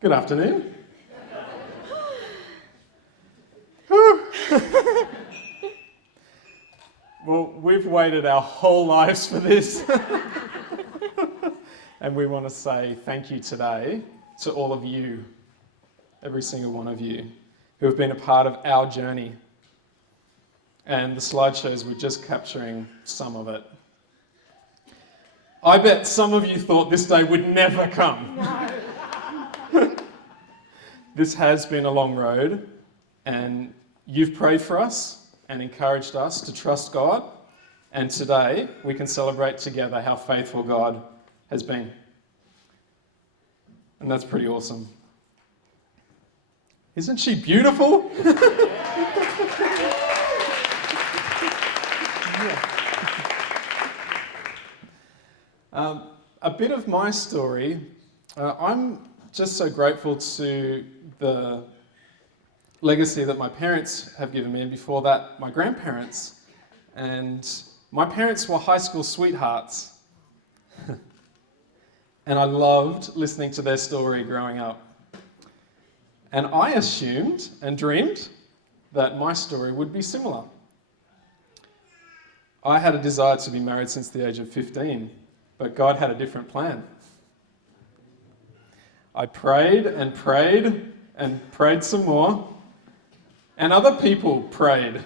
Good afternoon. Well, we've waited our whole lives for this. And we want to say thank you today to all of you, every single one of you, who have been a part of our journey. And the slideshows were just capturing some of it. I bet some of you thought this day would never come. No. This has been a long road, and you've prayed for us and encouraged us to trust God. And today we can celebrate together how faithful God has been. And that's pretty awesome. Isn't she beautiful? A bit of my story. I'm just so grateful to the legacy that my parents have given me, and before that, my grandparents. And my parents were high school sweethearts. And I loved listening to their story growing up. And I assumed and dreamed that my story would be similar. I had a desire to be married since the age of 15, but God had a different plan. I prayed and prayed and prayed some more, and other people prayed.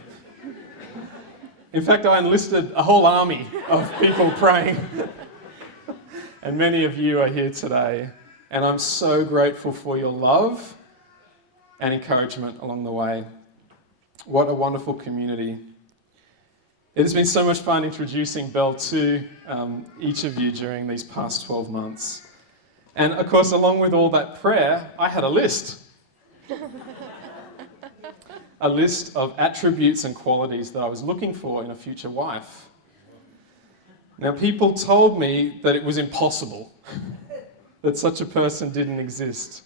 In fact, I enlisted a whole army of people praying. And many of you are here today, and I'm so grateful for your love and encouragement along the way. What a wonderful community. It has been so much fun introducing Bel to each of you during these past 12 months. And of course, along with all that prayer, I had a list. A list of attributes and qualities that I was looking for in a future wife. Now, people told me that it was impossible, that such a person didn't exist.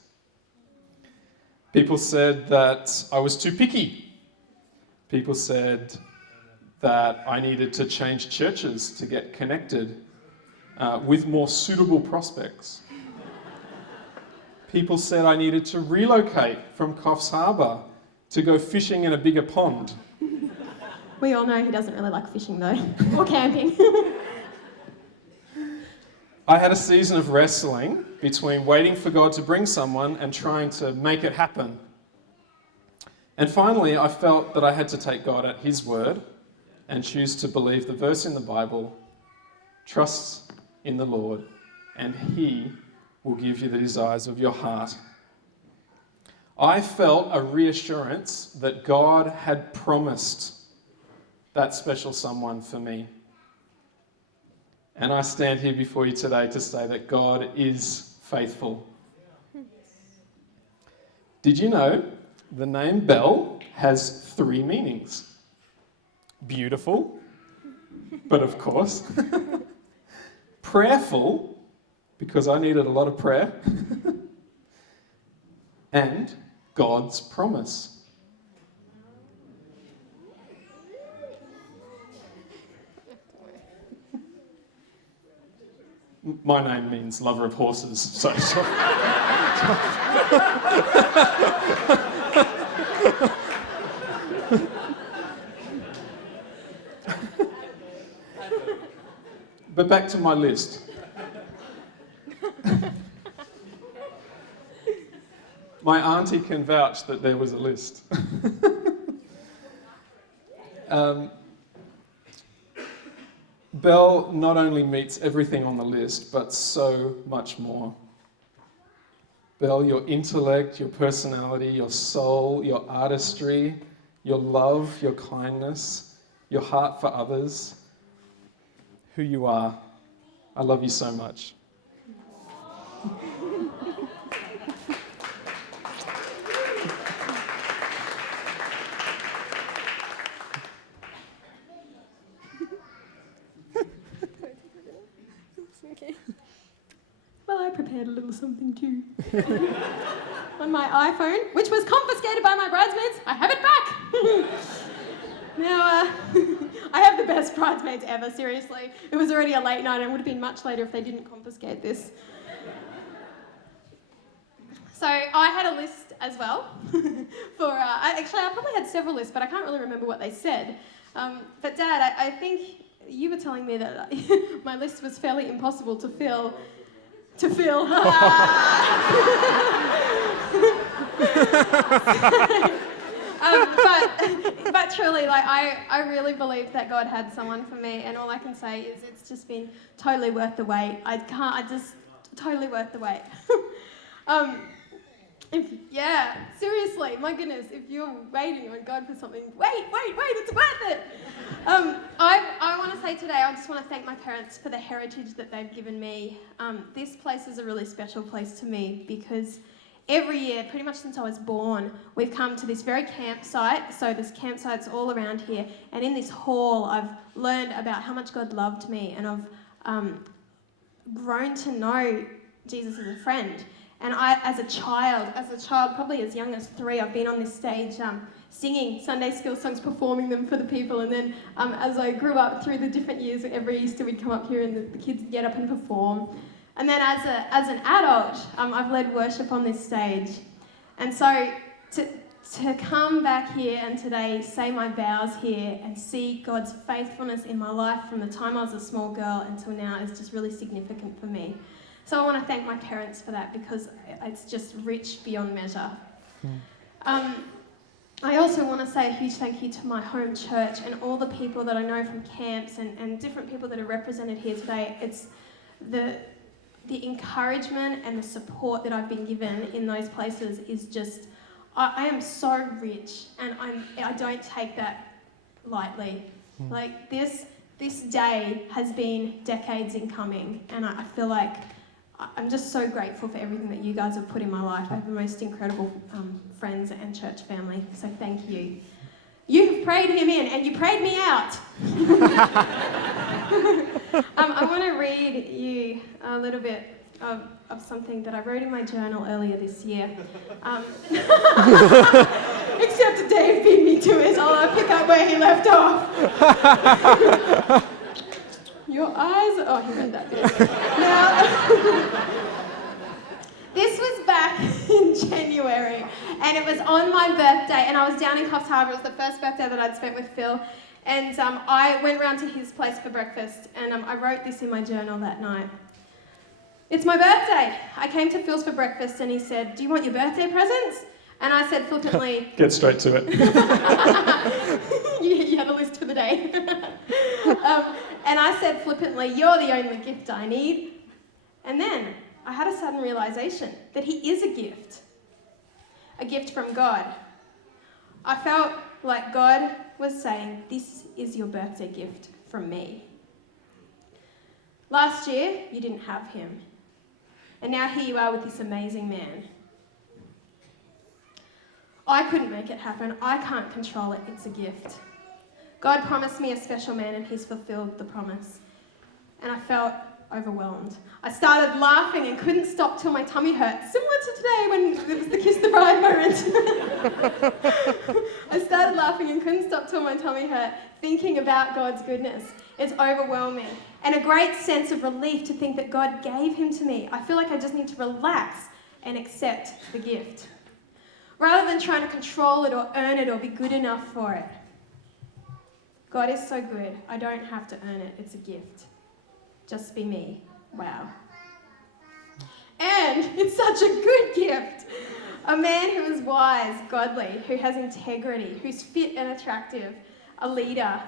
People said that I was too picky. People said that I needed to change churches to get connected with more suitable prospects. People said I needed to relocate from Coffs Harbour to go fishing in a bigger pond. We all know he doesn't really like fishing though, or camping. I had a season of wrestling between waiting for God to bring someone and trying to make it happen. And finally, I felt that I had to take God at His word and choose to believe the verse in the Bible, trust in the Lord, and He will give you the desires of your heart. I felt a reassurance that God had promised that special someone for me. And I stand here before you today to say that God is faithful. Did you know the name Bel has 3 meanings? Beautiful, but of course. Prayerful, because I needed a lot of prayer. And God's promise. My name means lover of horses, so... But back to my list. My auntie can vouch that there was a list. Bel not only meets everything on the list, but so much more. Bel, your intellect, your personality, your soul, your artistry, your love, your kindness, your heart for others, who you are. I love you so much. Okay. Well, I prepared a little something too. On my iPhone, which was confiscated by my bridesmaids. I have it back! Now, I have the best bridesmaids ever, seriously. It was already a late night and it would have been much later if they didn't confiscate this. So I had a list as well for, I probably had several lists, but I can't really remember what they said. But Dad, I think you were telling me that my list was fairly impossible to fill. But truly, like I really believed that God had someone for me, and all I can say is it's just been totally worth the wait. Totally worth the wait. Seriously, my goodness, if you're waiting on God for something, wait, it's worth it. I want to say today, I just want to thank my parents for the heritage that they've given me. This place is a really special place to me because every year, pretty much since I was born, we've come to this very campsite. So there's campsites all around here, and in this hall, I've learned about how much God loved me, and I've grown to know Jesus as a friend. And as a child, probably as young as 3, I've been on this stage singing Sunday school songs, performing them for the people. And then as I grew up through the different years, every Easter we'd come up here and the kids would get up and perform. And then as an adult, I've led worship on this stage. And so to come back here and today say my vows here and see God's faithfulness in my life from the time I was a small girl until now is just really significant for me. So I want to thank my parents for that because it's just rich beyond measure. I also want to say a huge thank you to my home church and all the people that I know from camps and different people that are represented here today. It's the encouragement and the support that I've been given in those places is just, I am so rich, and I don't take that lightly. Like this day has been decades in coming, and I feel like I'm just so grateful for everything that you guys have put in my life. I have the most incredible friends and church family, so thank you. You have prayed him in, and you prayed me out. I want to read you a little bit of something that I wrote in my journal earlier this year. Except Dave beat me to it, so I'll pick up where he left off. Your eyes... Oh, he read that bit. Now, this was back in January, and it was on my birthday, and I was down in Coffs Harbour. It was the first birthday that I'd spent with Phil, and I went round to his place for breakfast, and I wrote this in my journal that night. It's my birthday. I came to Phil's for breakfast, and he said, "Do you want your birthday presents?" And I said flippantly... Get straight to it. You had a list for the day. And I said flippantly, "You're the only gift I need." And then I had a sudden realization that he is a gift from God. I felt like God was saying, "This is your birthday gift from me." Last year, you didn't have him. And now here you are with this amazing man. I couldn't make it happen. I can't control it. It's a gift. God promised me a special man, and he's fulfilled the promise. And I felt overwhelmed. I started laughing and couldn't stop till my tummy hurt, similar to today when it was the kiss the bride moment. I started laughing and couldn't stop till my tummy hurt, thinking about God's goodness. It's overwhelming. And a great sense of relief to think that God gave him to me. I feel like I just need to relax and accept the gift, rather than trying to control it or earn it or be good enough for it. God is so good. I don't have to earn it. It's a gift. Just be me. Wow. And it's such a good gift. A man who is wise, godly, who has integrity, who's fit and attractive, a leader.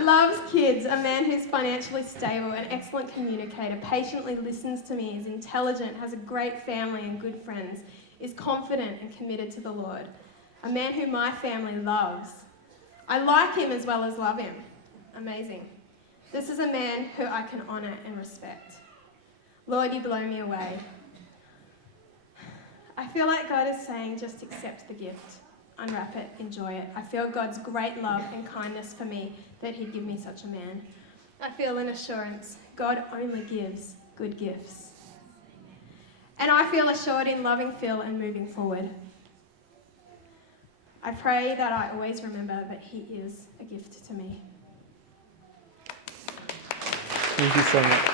Loves kids, a man who's financially stable, an excellent communicator, patiently listens to me, is intelligent, has a great family and good friends, is confident and committed to the Lord. A man who my family loves. I like him as well as love him. Amazing. This is a man who I can honour and respect. Lord, you blow me away. I feel like God is saying, just accept the gift. Unwrap it, enjoy it. I feel God's great love and kindness for me that he'd give me such a man. I feel an assurance. God only gives good gifts. And I feel assured in loving Phil and moving forward. I pray that I always remember that he is a gift to me. Thank you so much.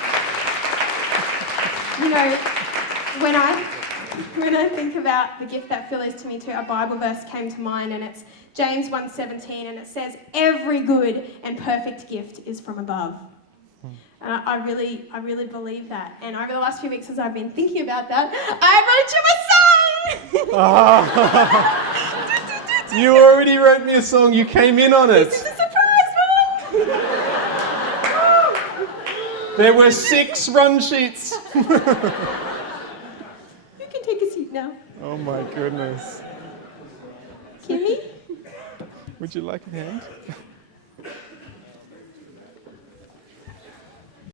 You know, when I think about the gift that Phil is to me too, a Bible verse came to mind, and it's James 1:17, and it says, "Every good and perfect gift is from above." And I really believe that. And over the last few weeks, as I've been thinking about that, I wrote you a song. You already wrote me a song. You came in on This is it. a surprise one. There were 6 run sheets. You can take a seat now. Oh my goodness. Kimmy? Would you like a hand?